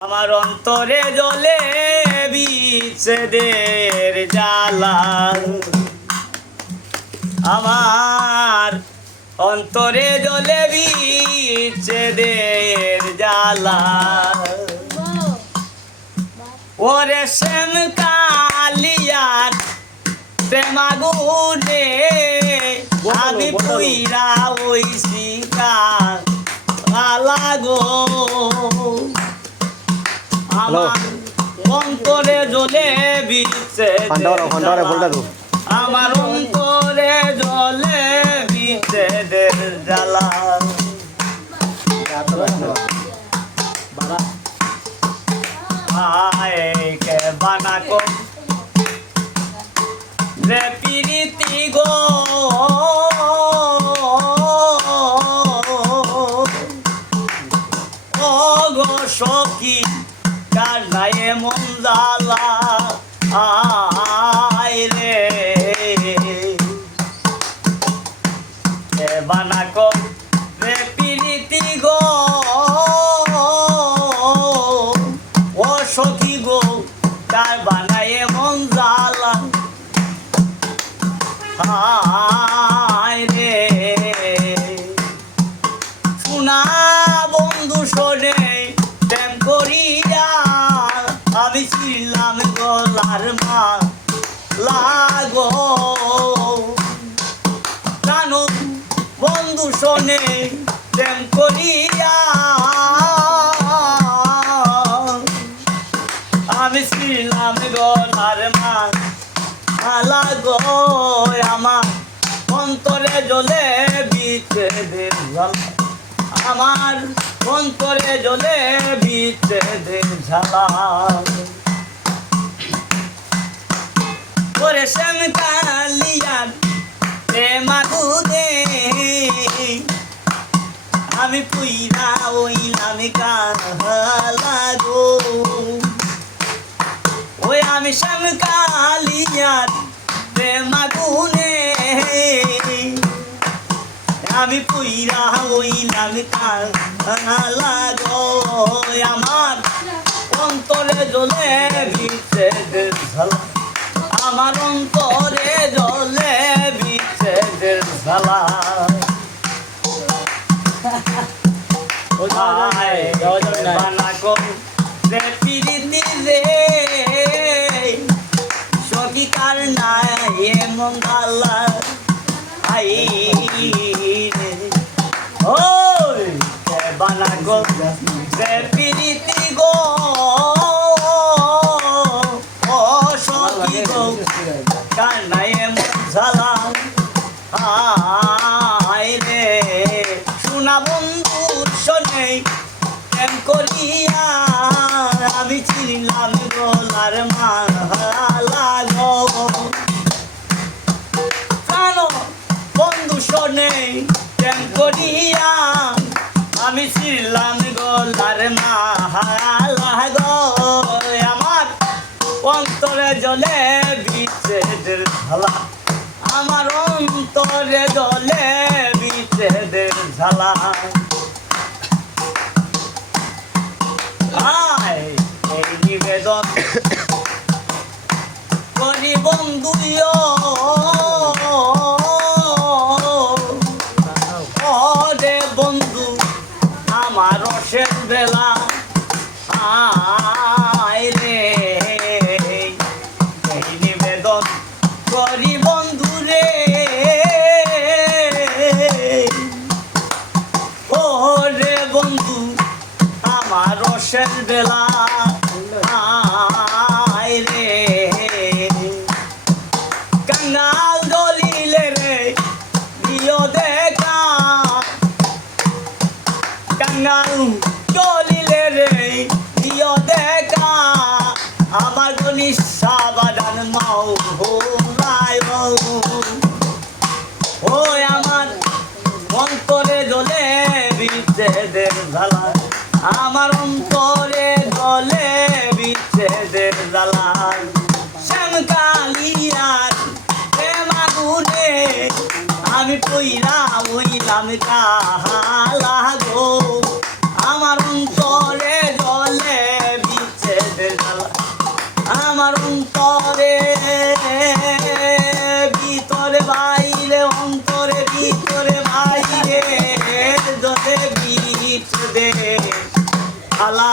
আমার অন্তরে জ্বলে বিচ্ছেদের জ্বালা, আমার অন্তরে জ্বলে বিচ্ছেদের জ্বালা। ওরে শ্যাম কালিয়ার প্রেমাগুনে আমি পুইরা ওই শিকালা গো। আমার অন্তরে জ্বলে বিচ্ছেদের আমার অন্তরে জ্বলে বিচ্ছেদের জ্বালা। কে বানাকো রে পিরিতি গো, ও গো সখী কার নাই মন জ্বালা। আয় রে কে বানাকো রে পিরিতি গো, ও সখী গো কার বানায় মন জ্বালা। হায় রে শোনা বন্ধু শোনে প্রেম করিয়া আমি ছিলাম গলার মালা গো। জানো বন্ধু শোনে প্রেম করিয়া আমি ছিলাম গলার মালা গো। আমার অন্তরে জ্বলে বিচ্ছেদের জ্বালা, আমার অন্তরে জ্বলে বিচ্ছেদের জ্বালা। ওরে শ্যাম কালিয়ার প্রেমাগুনে আমি পুইরা ওইলাম কালা গো। ওই আমি শ্যাম কালিয়ার প্রেমাগুনে আমি পুইরা ওইলাম কালা গো। আমার অন্তরে জ্বলে বিচ্ছেদের জ্বালা, আমার অন্তরে জ্বলে বিচ্ছেদের জ্বালা। বানাকো রে পিরিতি রে সখী কার নাই মন জ্বালা। আই রে ওই বানাকো রে পিরিতি গো, ও সখী গো কার নাই মন জ্বালা। আয় রে শোনা বন্ধু শোনে প্রেম করিয়া আমি ছিলাম গলার মালা গো। জানো বন্ধু শোনে প্রেম করিয়া আমি ছিলাম গলার মালা গো। আমার অন্তরে জ্বলে বিচ্ছেদের জ্বালা, আমার অন্তরে জ্বলে বিচ্ছেদের জ্বালা। এই নিবেদন করি বন্ধু রে বন্ধু আমার শেষ বেলা। আয় রে এই নিবেদন করি বন্ধু রে, ও রে বন্ধু আমার শেষ বেলা। আয় রে কাঙ্গাল দলিলে রে দিও দেখা, কাঙ্গাল দলিলে রে দিও দেখা আমার গনিশা বাদান মাও ভোলায়। ও আমার অন্তরে জ্বলে বিচ্ছেদের জ্বালা, আমার অন্তরে জ্বলে বিচ্ছেদের জ্বালা। শ্যাম কালিয়ার প্রেমাগুনে আমি পুইরা ওইলাম কালা গো। আমার অন্তরে জ্বলে হালা